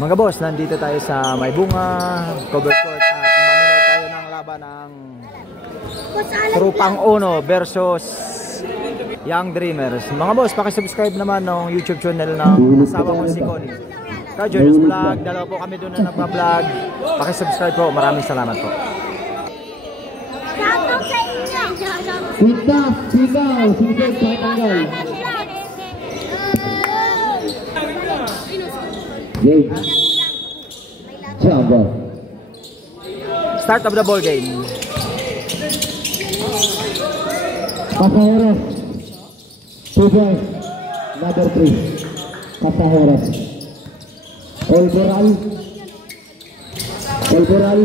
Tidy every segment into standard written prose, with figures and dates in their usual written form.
Mga boss, nandito tayo sa Maybunga Cover Court at manonood tayo ng laban ng Trupang Uno versus Young Dreamers. Mga boss, pakisubscribe naman ng YouTube channel ng asawa ko si Connie. Ka-Joyous Vlog, dalawa po kami doon na nagpa-vlog. Pakisubscribe po, maraming salamat po. Sigaw, sigaw, sigaw, patanggal. Game. Jumbo. Start of the ball game. Pasajeros. 2 points. Number 3. Pasajeros. Olboral. Olboral.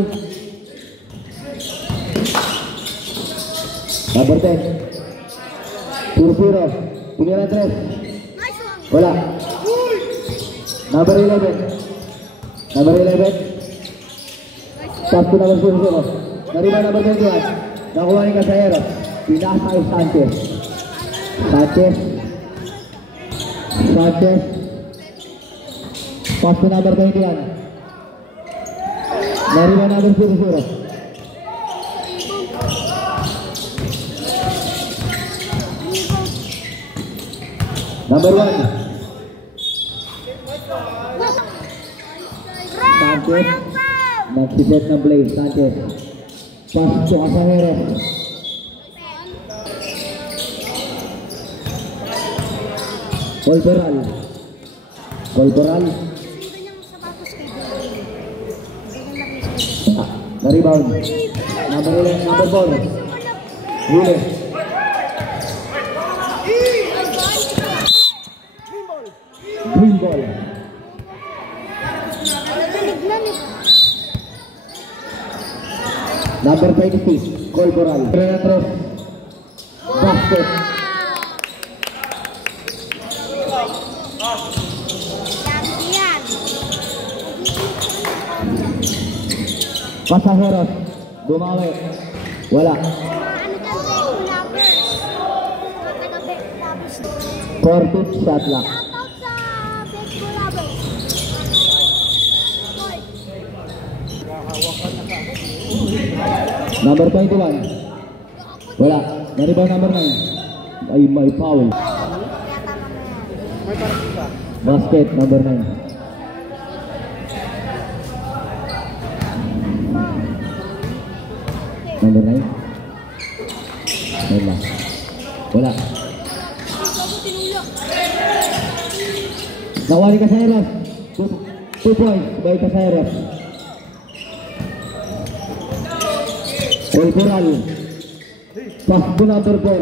Number 10. Puro-puro. Pilihan 3. Wala. Number 11. Number 11. Pass to number 0. Nariba number 21. Nakuha ni Casayero. Pinasa kay Sanchez. Sanchez. Sanchez. Pass to number 21. Nariba number 0. Number 1. Sanchez, nagsiset ng play. Sanchez, pass to Casahero. Colberal. Colberal. Na-rebound. Number 11, number 4. Huli. Green ball. Number 26, Colboral. Renatros. Basket. Pasajeros. Bumawi. Wala. 40 shot lang. Number 21. Wala. Naribaw number 9. Ay, may foul. Basket number 9. Number 9. Wala. Nakuha ni Casayros. 2 points by Casayros. Colboral. Pass to number 4.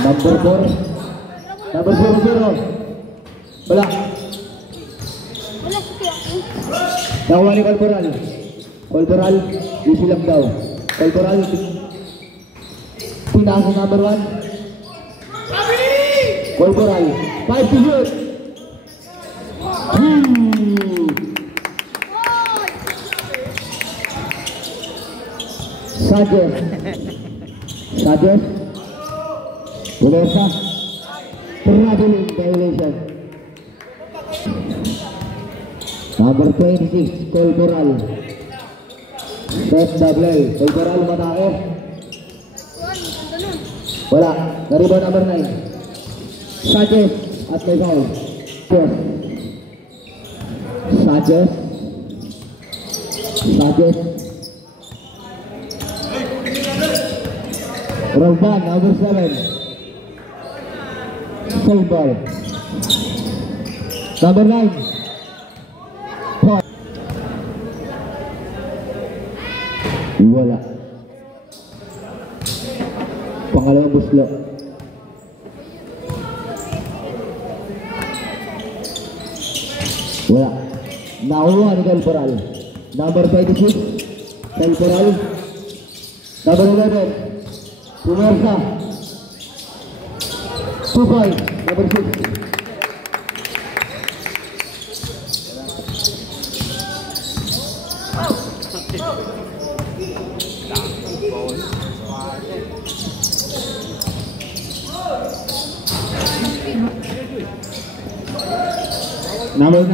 Number 4. Number 0. Wala. Nakuha ni Colboral. Colboral, easy lang daw. Colboral, pinasa number 1. Colboral, 5 to shoot. Sanchez. Sanchez. Bulesa. Traveling violation. Number 26, Colboral. Set the play. Colboral matake. Wala. Nariba number 9. Sanchez at may foul. Sanchez. Sanchez. Roldan, number 7. Same ball. Number 9. Wala. Pangalawang buslo. Wala. Nakuha ni Colboral. Number 26. Colboral. Number 11. Pumersa. 2 points. Number 6. Number 9.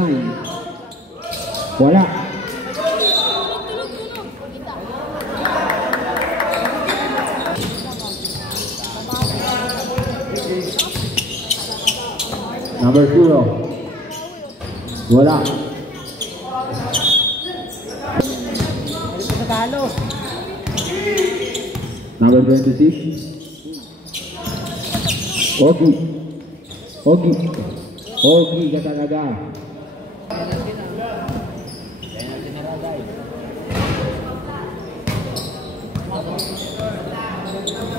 Wala. Number 0. Wala. Number 26. Ogi. Ogi. Ogi ka talaga.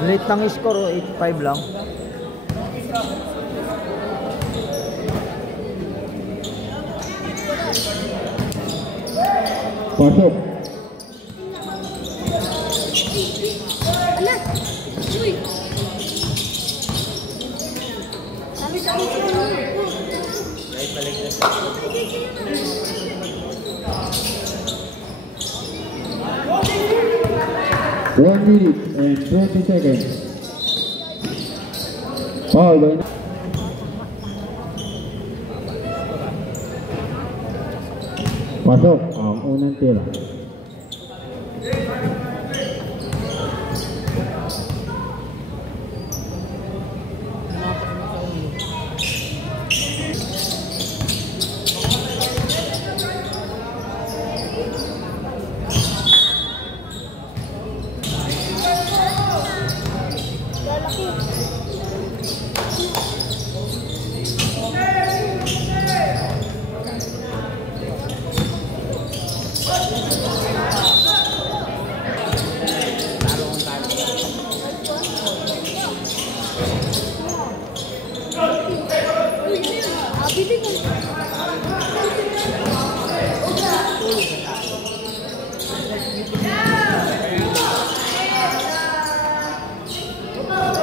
Late ng score, 8-5 lang. Pasok. One minute and 20 seconds. Foul by pasok ang unang tira.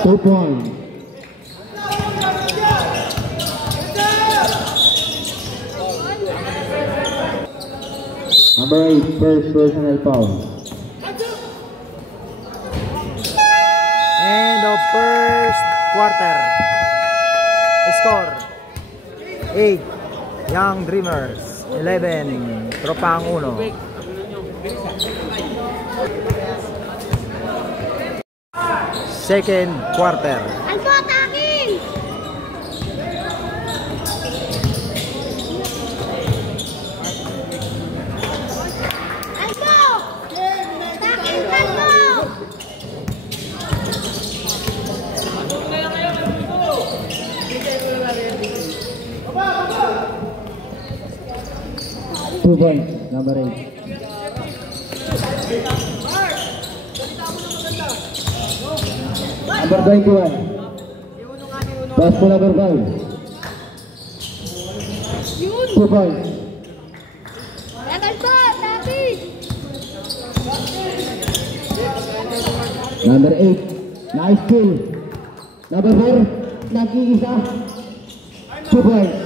Two points. Number 8, first personal foul. End of first quarter. Score 8 Young Dreamers, 11 Tropang Uno. Second quarter. Albo, attacking! Albo! Attacking, Albo! 2 points, number 8. Number 21. Pass to number 5. 2 points. Albo, attacking! Number 8. Nice kill. Number 4. Nag-iisa. 2 points.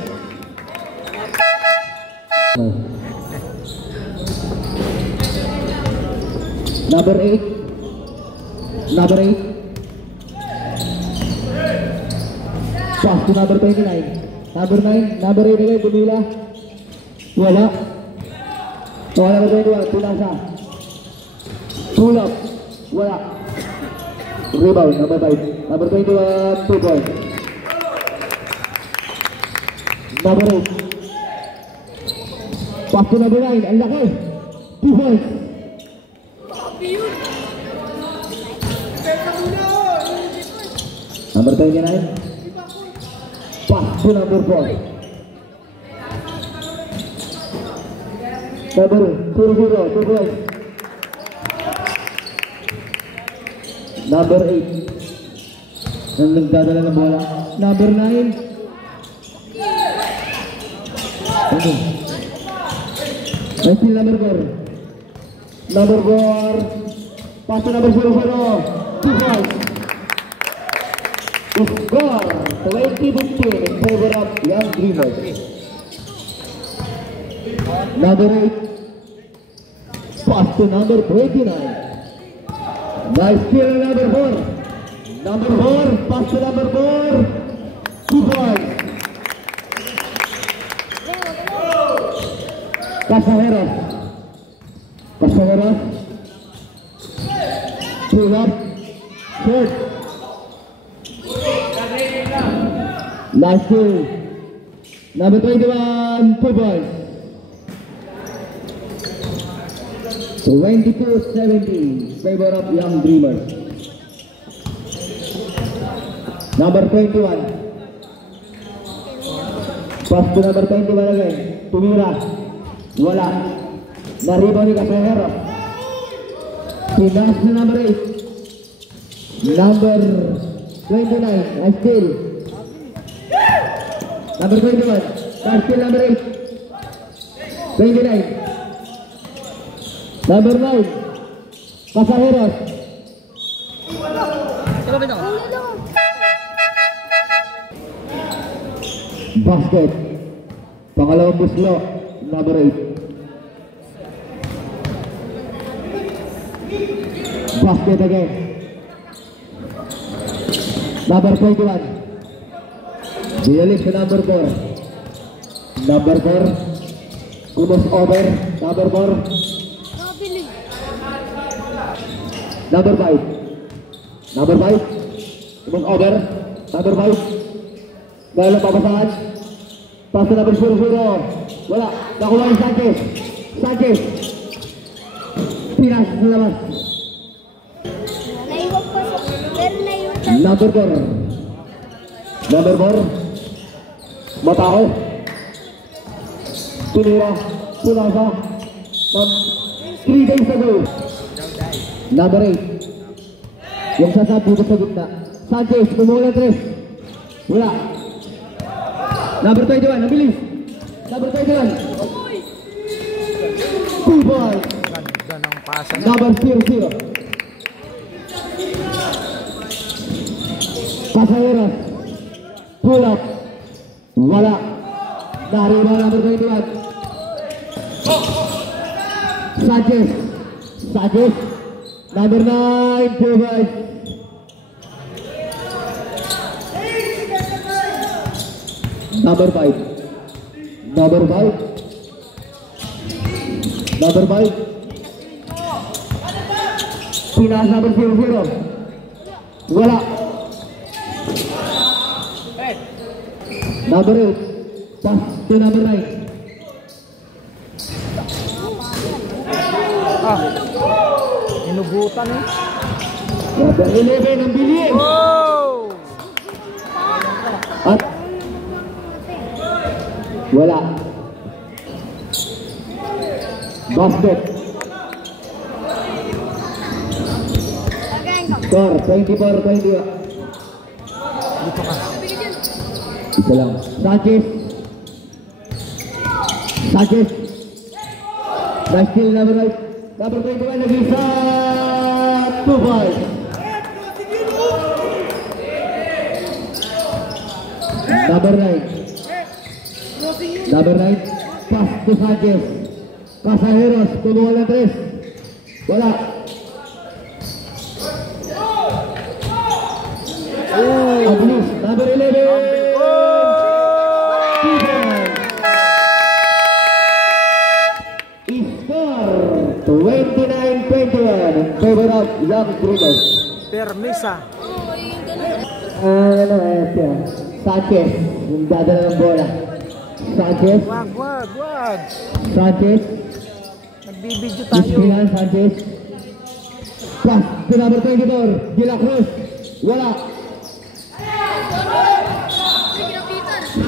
Number 8. Number 8. Pass to number 29. Number 9. Number 8 again. Bumila. Wala. Wala number 21. Tulang siya. Tulak. Wala. Rebound. Number 5. Number 21. 2 points. Number 8. Pass to number 9. Ang laki. 2 points. Number 29. Pass to number 4. Number 00, 2 points. Number 8. Ang nagdadala ng bola. Number 9. Ano? Still number 4. Number 4. Pass to number 00. 2 points. Score 20-15 in favor of Young Dreamers. Number 8. Pass to number 29. Nice kill number 4. Number 4. Pass to number 4. 2 points. Pasajeros. Pasajeros. Pull up. Short. Last two. Number 21, 2 points. 22-17, favor of Young Dreamers. Number 21. Pass to number 21 again. Tumira. Wala. Naribaw ni Casajero. Pinas na number 8. Number 29. I still. Number 21. Still number 8. 29. Number 9. Pasajeros. Basket. Pangalawang buslo. Number 8. Basket again. Number 21. Dialis ke number 4. Number 4. Kumus over. Number 4. Number 5. Number 5. Kumus over. Number 5. Dalam papasan. Pass number 0-0. Wala. Nakuha yung Sanchez. Sanchez. Pinas sa labas. Number 4. Number 4. Matao. Tinira. Pulasa. 3 days ago. Number 8. Yung sasabi dito sa gitna. Sanchez. Pumula 3. Wala. Number 21. Nabilis. Number 21. 2 balls. Ganda ng pasa niya. Number 0-0. Pasajeros. Pull up. Wala. Nariba number 21. Sanchez. Sanchez. Number 9. 2 balls. Number 5. Number 5. Number 5. Pinas number 0-0. Wala. Number 8. Pass to number 9. Inugutan eh. Number 11 ang bilis. Oh! At wala. Basket. Score 24-20. Isa lang. Sanchez. Sanchez. Nice steal number 9. Number 21 lagi sa 2 points. Number 9. Number 9. Pass to Sanchez. Pasajeros. Kumuha ng 3. Wala. Abilis. Number 11. Score 29-21 in favor of Young Dreamers. Permisa. Sanchez, yung dadala ng bola. Sanchez. Wag. Sanchez. Nagbibidyo tayo. Ispingan Sanchez. Pass to number 24. De La Cruz. Wala.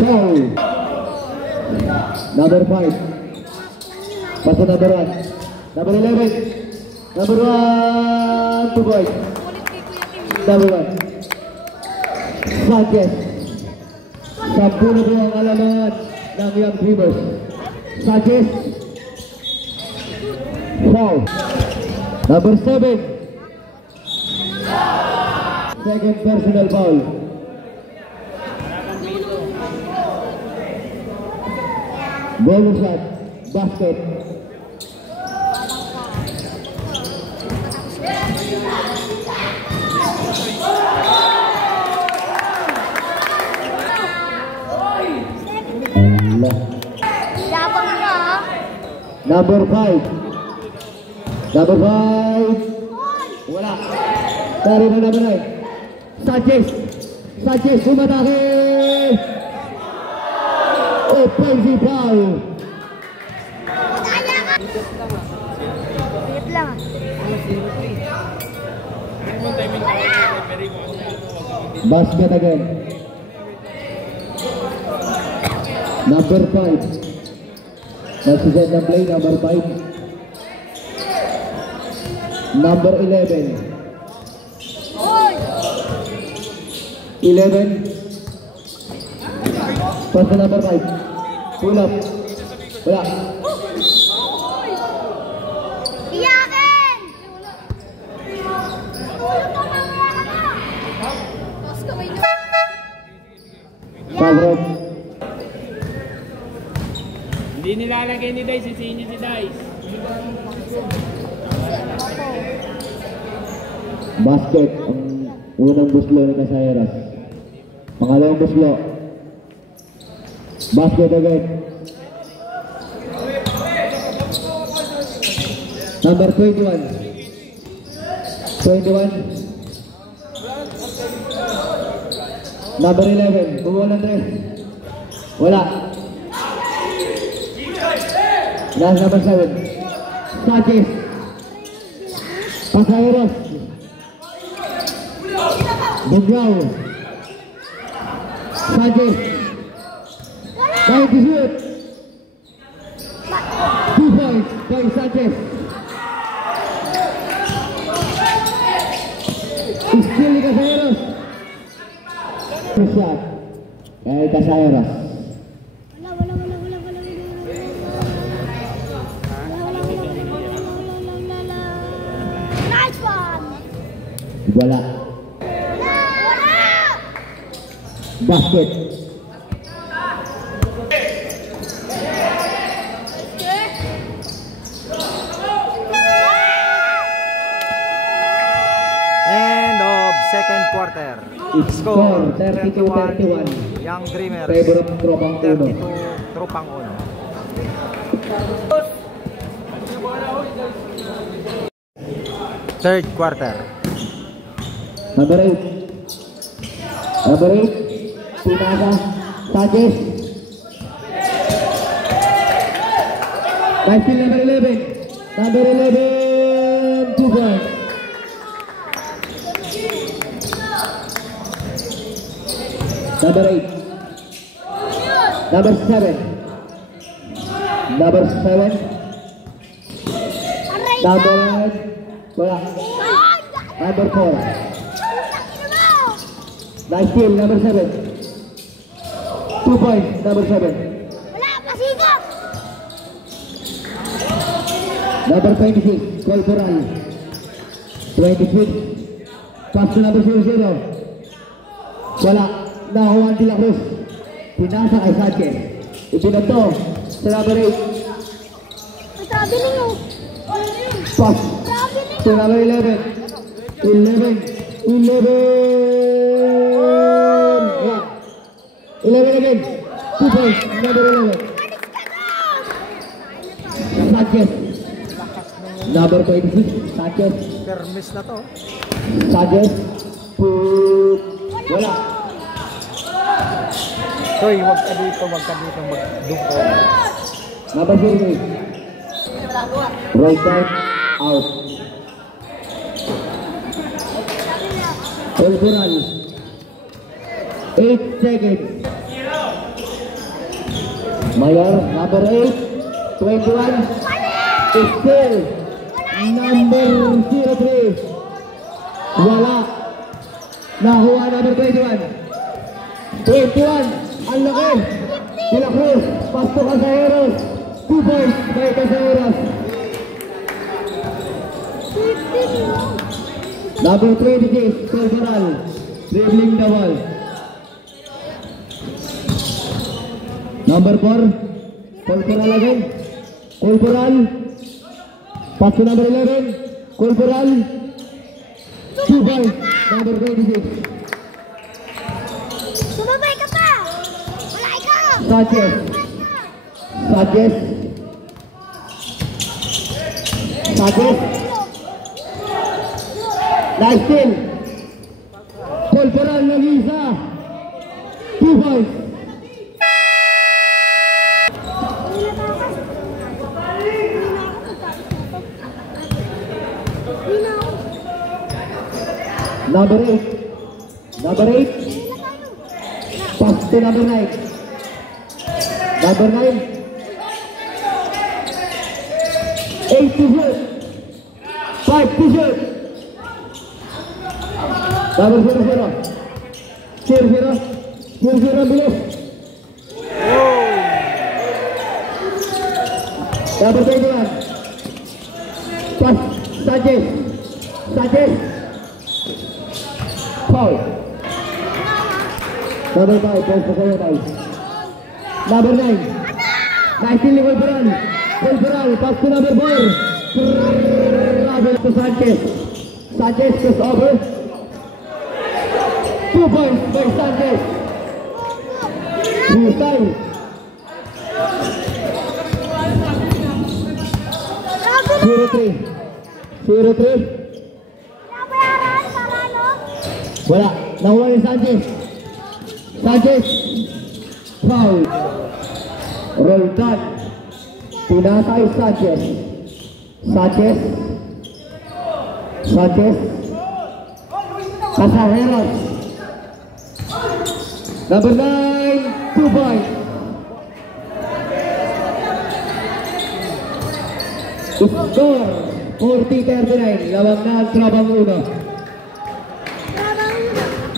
Foul. Number 5. Pass to number 1. Number 11. Number 1. 2 points. Number 1. Sanchez. 10 na po ang alamat ng Young Dreamers. Sanchez. Foul. Number 7. Second personal foul. Bonus shot. Basket. Allah. Yabang ka. Number 5. Number 5. Wala. Dari na number 9. Sanchez. Sanchez sumatake. Offensive foul. Wait lang. Basket again. Number 5. Nagsiset ng play, number 5. Number 11. 11. Pass to number 5. Pull up. Wala. Iyakin! Tulog ka mamaya ka na. Tapos kamay nyo. Foul rope. Hindi nilalagay ni Dice, sisingin si Dice. Basket ang unang buslo ni Casayeras. Pangalawang buslo. Basket again. Number 21. 21. Number 11. Buwan ng 3. Wala. Last number 7. Sanchez. Casayeras. Benjau. Sanchez. Baik di shoot. 2 points by Sanchez. Skill ni Casayeras. Shot. Casayeras. Nice one! Wala. Basket. End of second quarter. Score 32-31. Young Dreamers. Favor of Tropang Uno. 32 Tropang Uno. Third quarter. Number 8. Number 8. Pinasa. Sanchez. Nice steal, number 11. Number 11. 2 points. Number 8. Number 7. Number 7. Number 8. Wala. Number 4. Nice steal, number 7. 2 points, number 7. Wala, pasikap! Number 26, Colporal. 26. Pass to number 00. Wala. Nakuha De La Cruz. Pinasa kay Sanchez. Ibinato sa number 8. Sabi ninyo. Pass Sabi to ninyo. number 11. 11. 11 again. 2 points, number 11. Sanchez. Number 26, Sanchez. Kermis na to. Sanchez. Wala. Hoy, wag ka dito magduko. Number 0. Right side, out. Colporal. 8 seconds. Mayor, number 8. 21. Still. Number 03. Wala. Nakuha number 21. 21. Ang laki. De La Cruz. Pasto Casayeras. 2 points by Casayeras. 15. Number 26. Colporal. Dribbling the wall. Number 4. Colporal again. Colporal. Pass to number 11. Colporal. 2 points. Number 26. Sumabay ka pa! Wala ikaw! Sanchez. Sanchez. Sanchez. Nice steal. Colperan lagi isa. 2 points. Number 8. Number 8. Pass to number 9. Number 9. 8 to shoot. 5 to shoot. Number 0-0. 0-0. 0-0 bilis. Number 21. Pass. Sanchez. Sanchez. Foul. Number 5, post for kayo guys. Number 9. Nice steal ni Wolperal. Wolperal, pass to number 4. Travel to Sanchez. Sanchez goes over. 2 points by Sanchez. New time. Zero three. Wala. Nakuha ni Sanchez. Sanchez. Foul. Roll done. Pinasay Sanchez. Sanchez. Sanchez. Pasajeros. Number 9. 2 points. Score. 40-39. Lawag na ang Trabang 1.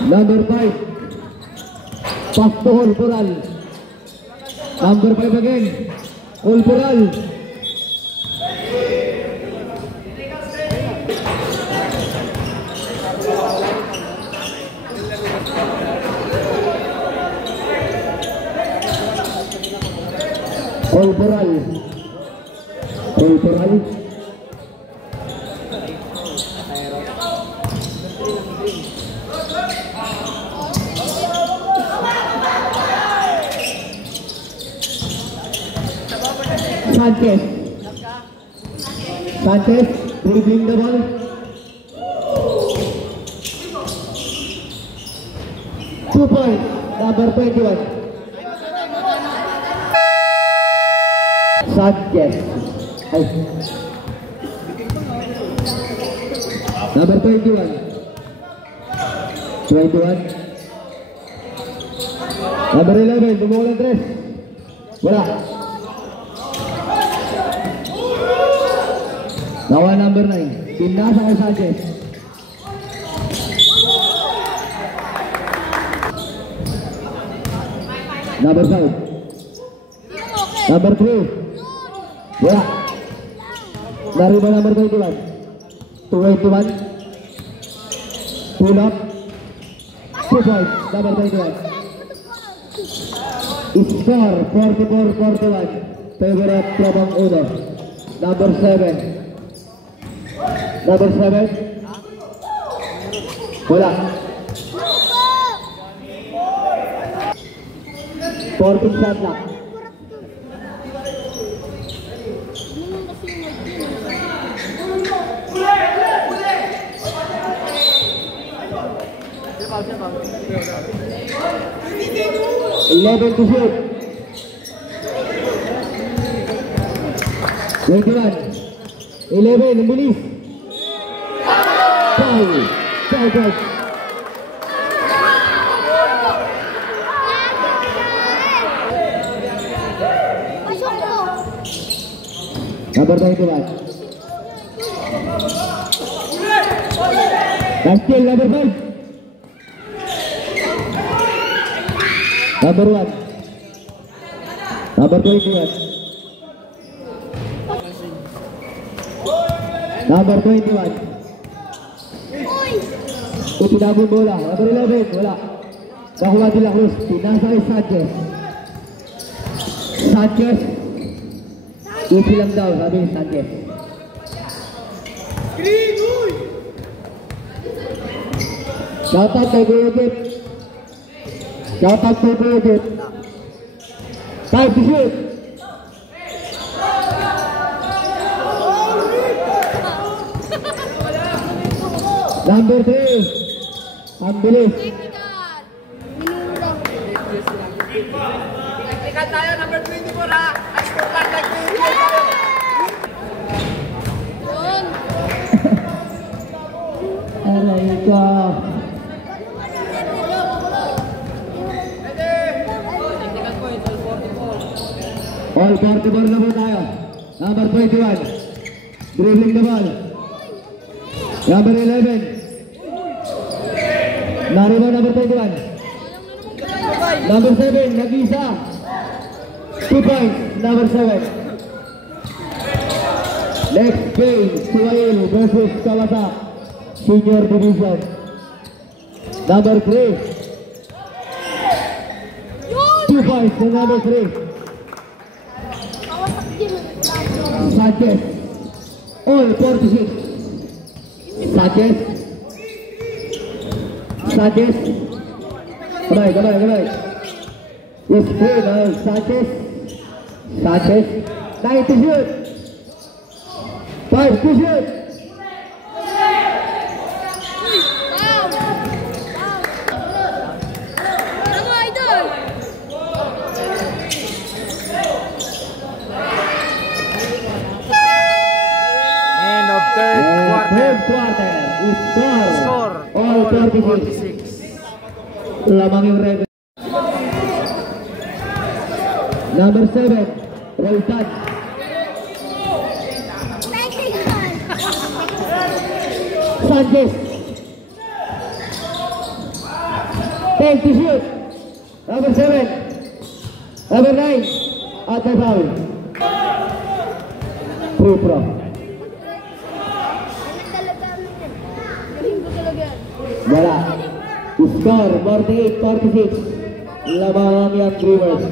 Number 5. Pass to Wolperal. Number 5 again. Wolperal. Wolperal. Wolperal. Sanchez. Sanchez dribbling the ball. Two points. Number 21. Sanchez. Number 21. 21. Number 11. Bumukulang 3. Wala. Nawa number 9. Pinasa kay Sanchez. Number 5. Number 3. Wala. Dari ba number 21? 21. Pull up. 2 points. Number 21. Score 44-41. Favorite Trabang 1. Number 7. Number 7. Wala. 14 shot lang. Eleven to shoot. 21. 11, ang bilis. Foul. Foul, foul. Number 21. Last kill, number 5. Number 1. Number 21. Number 21. Itinabong bola. Number 11. Wala. Nakuha De La Cruz. Pinasa kay Sanchez. Sanchez. Easy lang daw, sabi ni Sanchez. Shoutout kay Kuya Jeff. Shoutout kay Kuya Jeff. 5 to shoot. Number 3. Ang bilis. Technical tayo, number 24 ha. High school lang, like Yun. Aray ka. All 44 na po tayo. Number 21. Dribbling the ball. Number 11. Nariba number 21. Number 7. Nag-isa. 2 points. Number 7. Next game. Suwail versus Kawasa. Senior Division. Number 3. 2 points to number 3. Sanchez. All 46. Sanchez. Sanchez. Kamay. Yes, play now. Sanchez. Sanchez. 9 to shoot. 5 to shoot. Ano, idol? End of third quarter. Third quarter. Score. Score. All 46. 46. Lamang yung record. Number 7. Roltan. Sanchez. 10 to shoot. Number 7. Number 9. At the foul. Free throw. Wala. Score 48-46. Lamang yung Dreamers.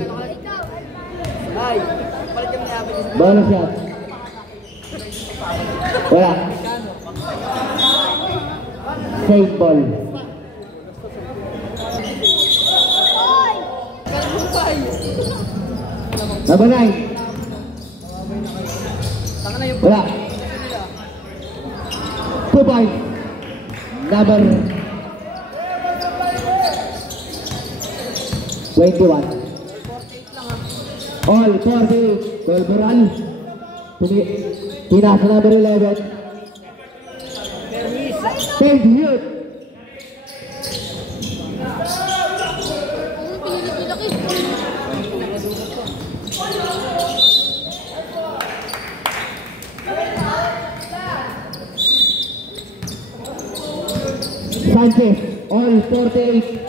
Bonus shot. Wala. Save ball. Number 9. Wala. 2 points. Number 21. All 48. Colboran. Tinasa number 11. 10 shoot. Sanchez, all 48.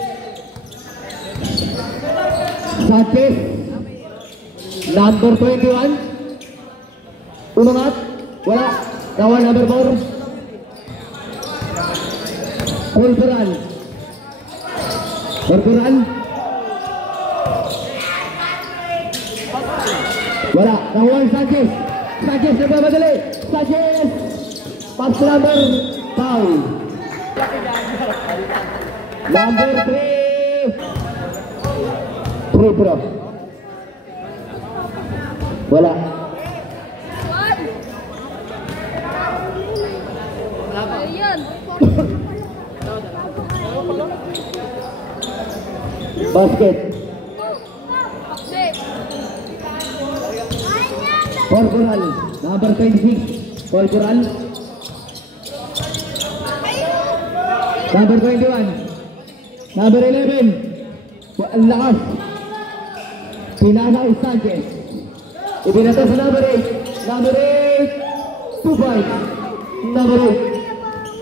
Sanchez, number 21. Umangat, wala. Nawal number 4. Corporal. Wala. Nawal Sanchez. Sanchez nagmamadali. Sanchez. Pass number foul. Number 3. Free throw. Wala. Ayan. Basket. Corporal. Number 26. Corporal. Number 21. Number 11. Ang lakas. Pinasa Sanchez. Ibinata sa number 8. Number 8. 2 points. Number 8.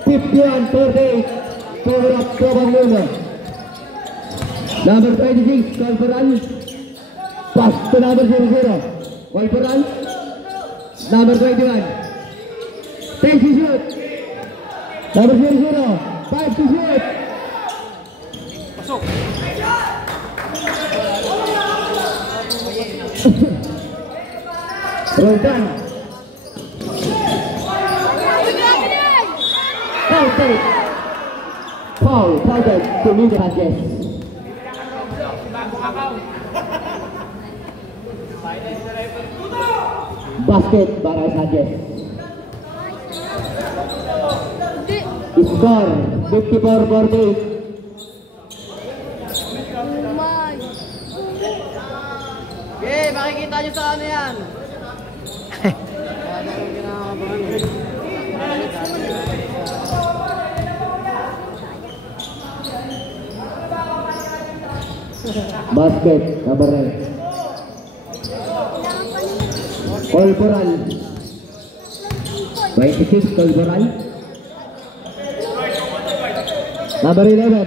51-48. Cover up Pabangluno. Number 26. Corporal. Pass to number 00. Corporal. Number 21. 10 to shoot. Number 00. 5 to shoot. Pasok. Roldan. Foul taken to Luis Sanchez. Basket para Sanchez. Hindi. Score 54-48. Okay, makikita nyo sa ano yan. Basket, number 9. Corporal. 26, Corporal. Number 11.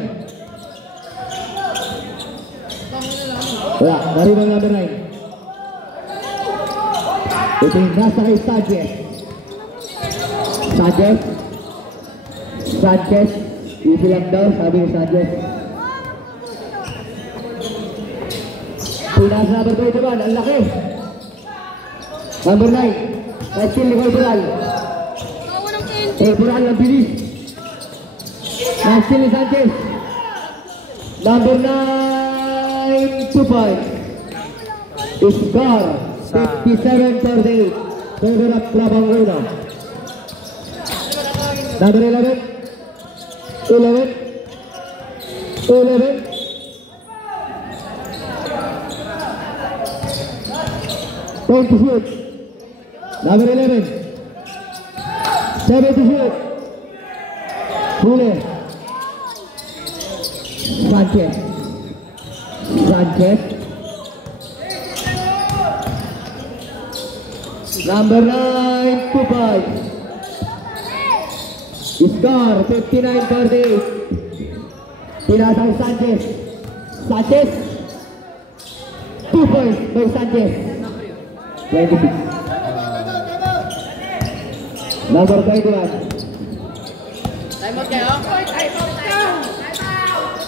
Wala, naribang number 9. Ito yung nasa kay Sanchez. Sanchez. Easy lang daw, sabi ni Sanchez. Pinasa number 21, ang laki. Number 9. Still ni Corporal. Corporal ang bilis. Still ni Sanchez. Number 9, 2 points. Score 57-48. Favor of Labang Uno. Number 11. 11. 11. Point to shoot. Number 11. 7 to shoot. Huli. Sanchez. Number 9, 2 points. Score 59-48. Pinasang Sanchez. 2 points by Sanchez. 26. Number 21. Time out kayo.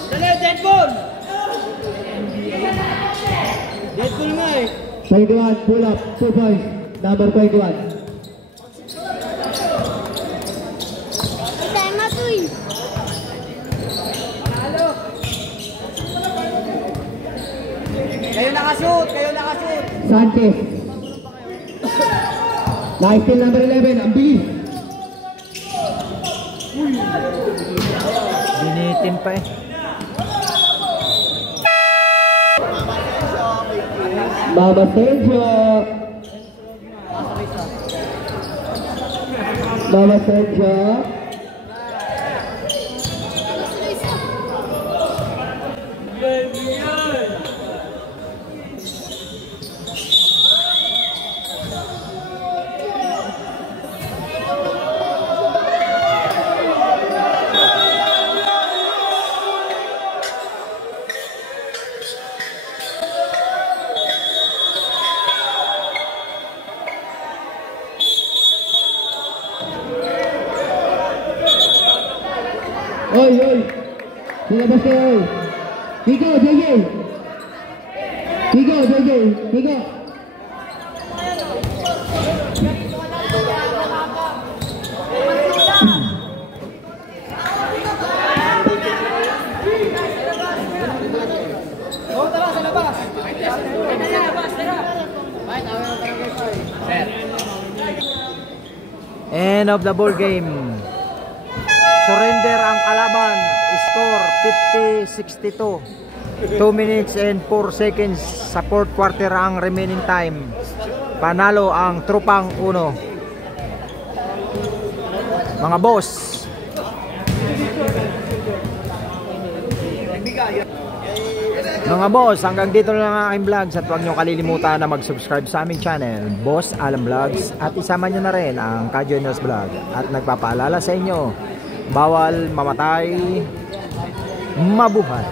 Dali, Deadpool! Deadpool nga eh. 21, pull up, 2 points. Number 21. Kayo nakashoot! Sanchez. Still number 11, ang bilis. Binitin pa eh. Mama Sergio. Oy. Silabas kayo, oy. Pigo, JJ. End of the ball game. Surrender ang kalaban. Score 50-62. 2 minutes and 4 seconds sa 4th quarter ang remaining time. Panalo ang Tropang Uno. Mga boss, hanggang dito na lang ang aking vlogs at huwag nyo kalilimutan na mag-subscribe sa aming channel, Boss Alam Vlogs, at isama nyo na rin ang Kajuniors Vlog. At nagpapaalala sa inyo, bawal mamatay, mabuhay.